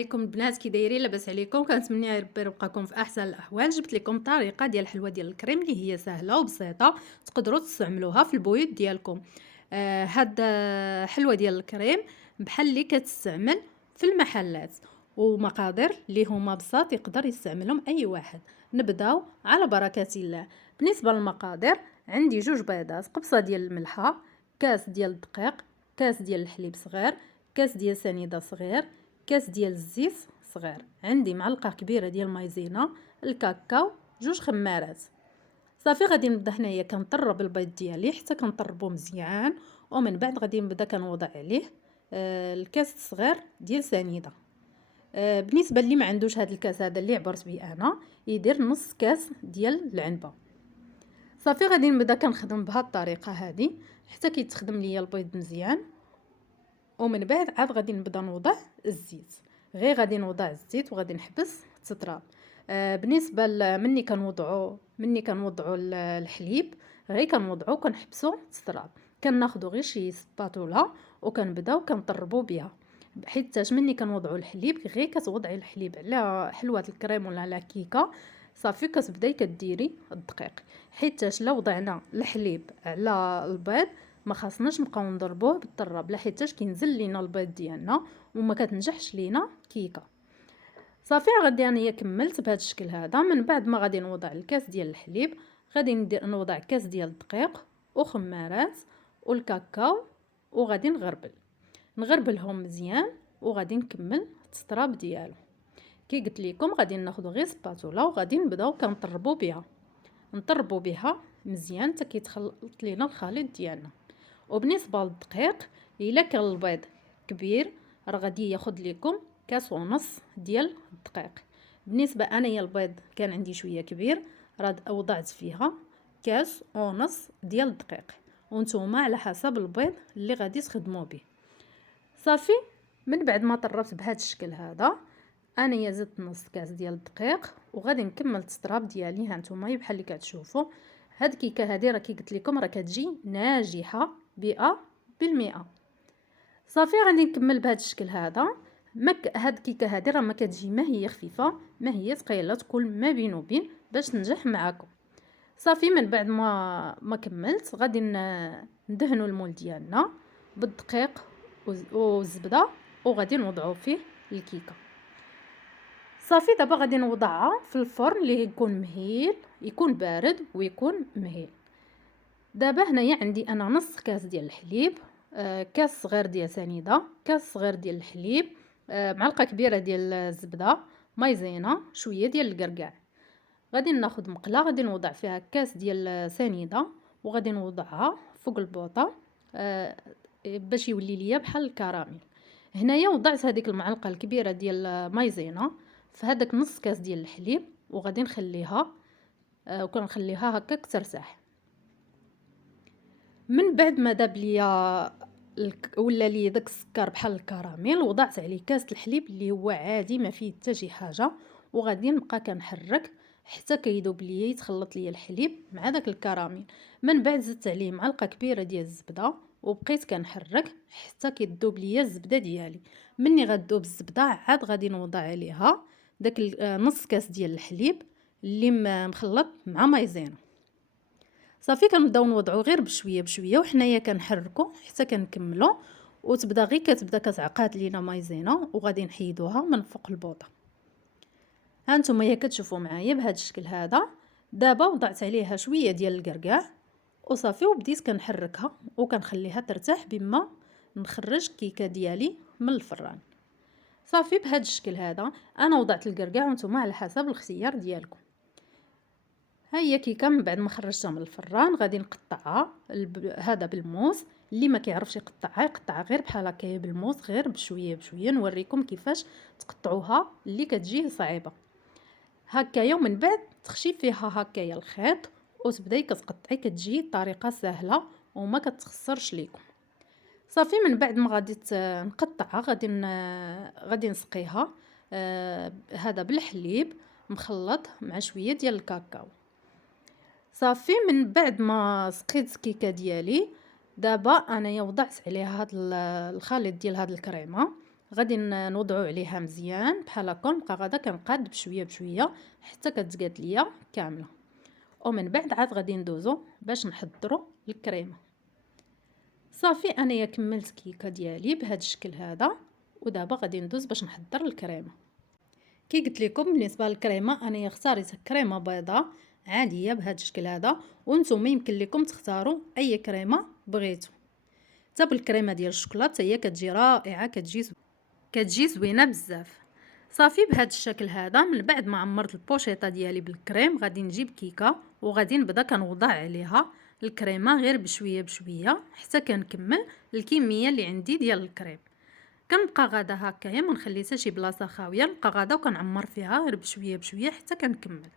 عليكم البنات، كي دايرين؟ لاباس عليكم؟ كنتمنى ربي يبقاكم في احسن الاحوال. جبت لكم طريقه ديال الحلوه ديال الكريم اللي هي سهله وبسيطه، تقدروا تستعملوها في البيوت ديالكم. هاد حلوه ديال الكريم بحال اللي كتستعمل في المحلات، ومقادير اللي هما بساط يقدر يستعملهم اي واحد. نبداو على بركه الله. بالنسبه للمقادير، عندي 2 بيضات، قبصه ديال الملحه، كاس ديال الدقيق، كاس ديال الحليب صغير، كاس ديال سنيده صغير، كاس ديال الزيت صغير، عندي معلقه كبيره ديال مايزينا، الكاكاو، 2 خمارات. صافي غادي نبدا هنايا كنطرب البيض ديالي حتى كنطربو مزيان، ومن بعد غادي نبدا كنوضع عليه الكاس الصغير ديال سنيده. بالنسبه اللي ما عندوش هذا الكاس هذا اللي عبرت به انا، يدير نص كاس ديال العنبه. صافي غادي نبدا كنخدم بهذه الطريقه هذه حتى كيتخدم ليا البيض مزيان، ومن بعد عاد غادي نبدا نوضع الزيت. غير غادي نوضع الزيت وغادي نحبس تطراب. بالنسبه مني كنوضعوا الحليب، غير كنوضعوا كنحبسوا تطراب. كناخذوا غير شي سباتولا وكنبداو كنطربوا بها، حيت مني كنوضعوا الحليب غير كتوضعي الحليب على حلوه الكريم ولا على كيكه، صافي كتبداي كديري الدقيق. حيت لا وضعنا الحليب على البيض ما خاصناش نبقاو نضربوه بالطراب، لا حيتاش كينزل لينا البيض ديالنا وما كتنجحش لينا كيكه. صافي غادي انايا كملت بهذا الشكل هذا. من بعد ما غادي نوضع الكاس ديال الحليب، غادي نوضع كاس ديال الدقيق وخمارات والكاكاو، وغادي نغربلهم مزيان، وغادي نكمل التطراب ديالو. كي قلت لكم غادي ناخذ غير سباتولا وغادي نبداو نطربوا بها مزيان حتى كيتخلط لينا الخليط ديالنا. وبالنسبه للدقيق، الا كان البيض كبير راه غادي ياخذ لكم كاس ونص ديال الدقيق. بالنسبه انايا البيض كان عندي شويه كبير، راه وضعت فيها كاس ونص ديال الدقيق، وانتوما على حسب البيض اللي غادي تخدموا به. صافي من بعد ما طربت بهذا الشكل هذا، انايا زدت نص كاس ديال الدقيق وغادي نكمل التطراب ديالي. ها نتوما بحال اللي كتشوفوا، هاد الكيكه هذه راه كي قلت لكم راه كتجي ناجحه 100%. صافي غادي نكمل بهذا الشكل هذا. هاد الكيكه هذه راه ما كتجي ما هي خفيفه ما هي ثقيله، تكون ما بين وبين باش تنجح معكم. صافي من بعد ما كملت غادي ندهنوا المول ديالنا بالدقيق والزبده، وغادي نوضعوا فيه الكيكه. صافي دابا غادي نوضعها في الفرن اللي يكون مهيل، يكون بارد ويكون مهيل. دابا هنايا عندي انا نص كاس ديال الحليب، كاس صغير ديال سنيده، كاس صغير ديال الحليب، معلقه كبيره ديال الزبده، مايزينا، شويه ديال الكركاع. غادي ناخذ مقله غادي نوضع فيها كاس ديال سنيده، وغادي نوضعها فوق البوطه باش يولي ليا بحال الكراميل. هنايا وضعت هذيك المعلقه الكبيره ديال مايزينا في هذاك نص كاس ديال الحليب، وغادي نخليها وكنخليها هكاك ترتاح. من بعد ما داب ليا ولا لي داك السكر بحال الكراميل، وضعت عليه كاس الحليب اللي هو عادي ما فيه حتى شي حاجه، وغادي نبقى كنحرك حتى كيذوب ليا يتخلط ليا الحليب مع داك الكراميل. من بعد زدت عليه معلقه كبيره ديال الزبده وبقيت كنحرك حتى كيذوب ليا الزبده ديالي. مني غتذوب الزبده عاد غادي نوضع عليها داك نص كاس ديال الحليب اللي مخلط مع مايزينا. صافي كنبداو نوضعو غير بشويه بشويه وحنايا كنحركو حتى كنكملو، وتبدا غير كتعقاد لينا مايزينا، وغادي نحيدوها من فوق البوطه. ها نتوما هي كتشوفوا معايا بهذا الشكل هذا. دابا وضعت عليها شويه ديال الكركاع وصافي، وبديت كنحركها وكنخليها ترتاح بما نخرج كيكه ديالي من الفران. صافي بهذا الشكل هذا انا وضعت الكركاع، وانتم على حسب الاختيار ديالكم. ها هي كيكه من بعد ما خرجتها من الفران غادي نقطعها هذا بالموس. اللي ما كيعرفش يقطعها غير بحال هكايا بالموس، غير بشويه بشويه نوريكم كيفاش تقطعوها اللي كتجي صعيبه هكايا. ومن بعد تخشي فيها هكايا الخيط وتبداي كتقطعي، كتجي طريقه سهله وما كتخسرش ليكم. صافي من بعد ما غادي نقطعها غادي نسقيها هذا بالحليب مخلط مع شويه ديال الكاكاو. صافي من بعد ما سقيت الكيكه ديالي، دابا انايا وضعت عليها هذا الخليط ديال هذه الكريمه، غادي نوضعوا عليها مزيان بحال هكا. نبقى غادا كنقاد بشويه بشويه حتى كتقاد ليا كامله. ومن بعد عاد غادي ندوزو باش نحضروا الكريمه. صافي انايا كملت كيكه ديالي بهذا الشكل هذا، ودابا غادي ندوز باش نحضر الكريمه. كي قلت لكم بالنسبه للكريمه انايا اختاريت كريمه بيضاء عاديه بهذا الشكل هذا، وانتم يمكن لكم تختاروا اي كريمه بغيتوا. حتى بالكريمه ديال الشوكولاته هي كتجي رائعه، كتجي زوينه بزاف. صافي بهذا الشكل هذا من بعد ما عمرت البوشيطه ديالي بالكريم غادي نجيب كيكه وغادي نبدا كنوضع عليها الكريمه غير بشويه بشويه حتى كنكمل الكميه اللي عندي ديال الكريم. كنبقى غادا هكايا ما نخلي حتى شي بلاصه خاويه، نبقى غادا وكنعمر فيها غير بشويه بشويه حتى كنكمل.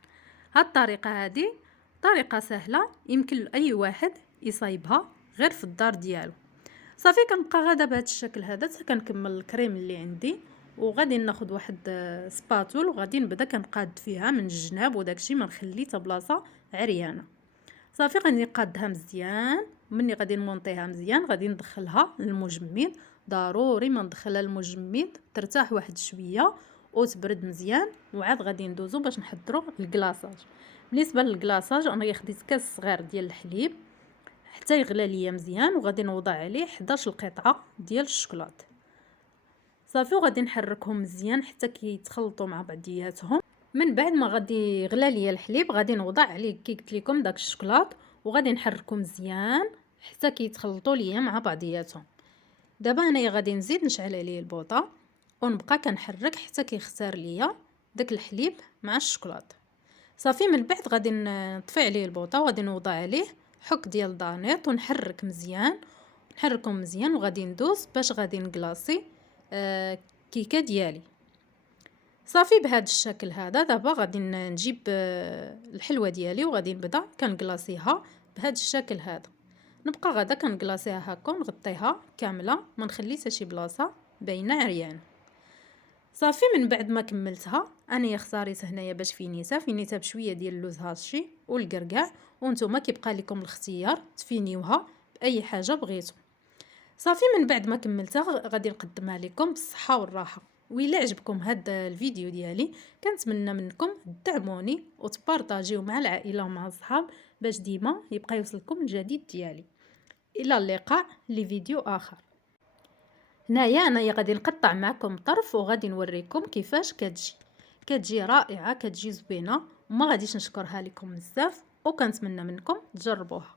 هاد الطريقه هذه طريقه سهله يمكن اي واحد يصايبها غير في الدار ديالو. صافي كنبقى غادا بهذا الشكل هذا حتى كنكمل الكريم اللي عندي، وغادي ناخذ واحد سباتول وغادي نبدا كنقاد فيها من الجناب وداكشي ما نخلي حتى بلاصه عريانه. صافي غادي نقادها مزيان، مني غادي نمونطيها مزيان غادي ندخلها للمجمد. ضروري ما ندخلها للمجمد ترتاح واحد شويه وتبرد مزيان، وعاد غادي ندوزو باش نحضروا الكلاصاج. بالنسبه للكلاصاج انا خديت كاس صغير ديال الحليب حتى يغلى ليا مزيان، وغادي نوضع عليه 11 قطعه ديال الشوكولات. صافي وغادي نحركهم مزيان حتى كيتخلطوا مع بعضياتهم. من بعد ما غادي يغلى ليا الحليب غادي نوضع عليه كي قلت لكم داك الشوكولات وغادي نحركهم مزيان حتى كيتخلطوا ليا مع بعضياتهم. دابا انايا غادي نزيد نشعل عليه البوطه ونبقى كنحرك حتى كيختار ليا داك الحليب مع الشوكولات. صافي من بعد غادي نطفي عليه البوطه وغادي نوضع عليه حك ديال دانيط ونحرك مزيان، نحركهم مزيان وغادي ندوز باش غادي نكلاصي كيكه ديالي. صافي بهذا الشكل هذا دابا غادي نجيب الحلوه ديالي وغادي نبدا كنكلاصيها بهذا الشكل هذا. نبقى غادا كنكلاصيها هكا ونغطيها كامله ما نخلي حتى شي بلاصه باينه عريانه. صافي من بعد ما كملتها انا اختاريت هنايا باش فينيتها بشويه ديال اللوز هاشي والكركاع، وانتم كيبقى لكم الاختيار تفينيوها باي حاجه بغيتو. صافي من بعد ما كملتها غادي نقدمها لكم بالصحه والراحه. وإلا عجبكم هذا الفيديو ديالي كنتمنى منكم تدعموني وتبارطاجيو مع العائله ومع الصحاب باش ديما يبقى يوصلكم الجديد ديالي. الى اللقاء لفيديو اخر. هنايا انايا غادي نقطع معكم طرف وغادي نوريكم كيفاش كتجي رائعه، كتجي زوينه وما غاديش نشكرها لكم بزاف، وكنتمنى منكم تجربوها.